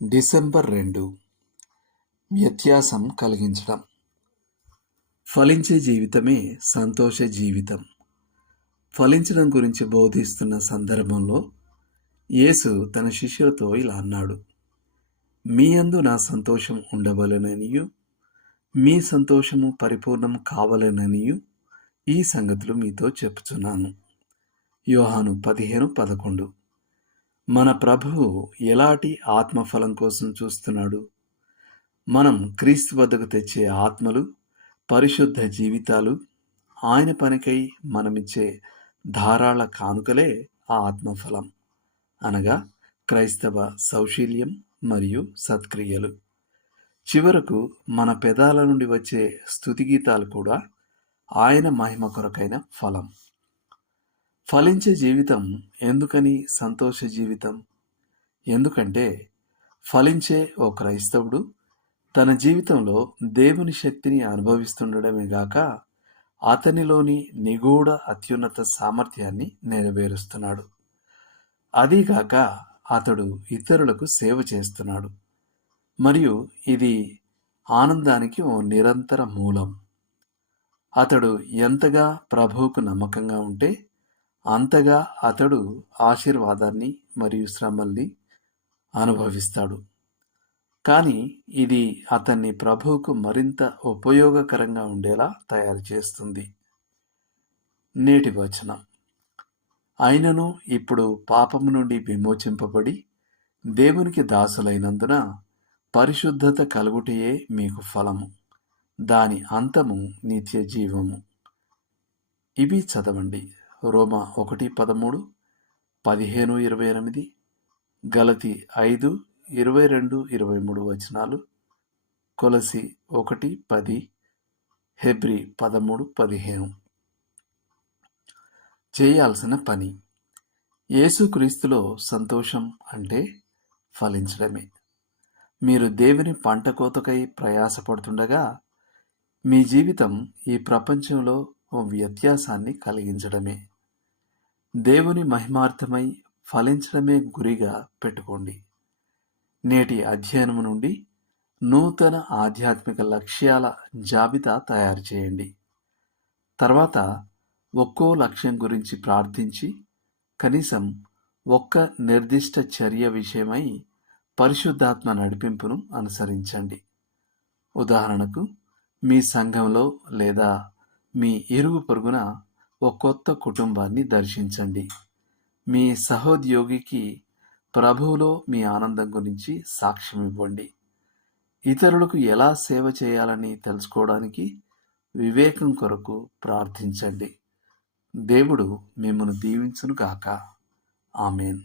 December 2 వ్యత్యాసం కలిగించడం. ఫలించే జీవితమే సంతోష జీవితం. ఫలించడం గురించి బోధిస్తున్న సందర్భంలో యేసు తన శిష్యులతో ఇలా అన్నాడు: మీ యందు నా సంతోషం ఉండవలెననియు మీ సంతోషము పరిపూర్ణం కావలెననియు ఈ సంగతులు మీతో చెప్పుచున్నాను. యోహాను 15:11. మన ప్రభువు ఎలాంటి ఆత్మఫలం కోసం చూస్తున్నాడు? మనం క్రీస్తు వద్దకు తెచ్చే ఆత్మలు, పరిశుద్ధ జీవితాలు, ఆయన పనికై మనమిచ్చే ధారాళ కానుకలే ఆ ఆత్మఫలం, అనగా క్రైస్తవ సౌశీల్యం మరియు సత్క్రియలు. చివరకు మన పెదాల నుండి వచ్చే స్తుతిగీతాలు కూడా ఆయన మహిమ కొరకైన ఫలం. ఫలించే జీవితం ఎందుకని సంతోష జీవితం? ఎందుకంటే ఫలించే ఓ క్రైస్తవుడు తన జీవితంలో దేవుని శక్తిని అనుభవిస్తుండడమే గాక అతనిలోని నిగూఢ అత్యున్నత సామర్థ్యాన్ని నెరవేరుస్తున్నాడు. అదీగాక అతడు ఇతరులకు సేవ చేస్తున్నాడు. మరియు ఇది ఆనందానికి ఓ నిరంతర మూలం. అతడు ఎంతగా ప్రభువుకు నమ్మకంగా ఉంటే అంతగా అతడు ఆశీర్వాదాన్ని మరియు శ్రమల్ని అనుభవిస్తాడు. కానీ ఇది అతన్ని ప్రభువుకు మరింత ఉపయోగకరంగా ఉండేలా తయారు చేస్తుంది. నేటి వచనం: అయినను ఇప్పుడు పాపము నుండి విమోచింపబడి దేవునికి దాసులైనందున పరిశుద్ధత కలుగుటయే మీకు ఫలము, దాని అంతము నిత్య జీవము. ఇవి చదవండి. రోమా 1:13, 15:28, గలతీ 5:22-23 వచనాలు, కొలసి 1:10, హెబ్రీ 13:15. చేయాల్సిన పని: యేసుక్రీస్తులో సంతోషం అంటే ఫలించడమే. మీరు దేవుని పంట కోతకై ప్రయాసపడుతుండగా మీ జీవితం ఈ ప్రపంచంలో ఓ వ్యత్యాసాన్ని కలిగించడమే. దేవుని మహిమార్థమై ఫలించడమే గురిగా పెట్టుకోండి. నేటి అధ్యయనం నుండి నూతన ఆధ్యాత్మిక లక్ష్యాల జాబితా తయారు చేయండి. తర్వాత ఒక్కో లక్ష్యం గురించి ప్రార్థించి కనీసం ఒక్క నిర్దిష్ట చర్య విషయమై పరిశుద్ధాత్మ నడిపింపును అనుసరించండి. ఉదాహరణకు, మీ సంఘంలో లేదా మీ ఇరుగు పొరుగున ఓ కొత్త కుటుంబాన్ని దర్శించండి. మీ సహోద్యోగికి ప్రభువులో మీ ఆనందం గురించి సాక్ష్యం ఇవ్వండి. ఇతరులకు ఎలా సేవ చేయాలని తెలుసుకోవడానికి వివేకం కొరకు ప్రార్థించండి. దేవుడు మిమ్మల్ని దీవించును గాక. ఆమేన్.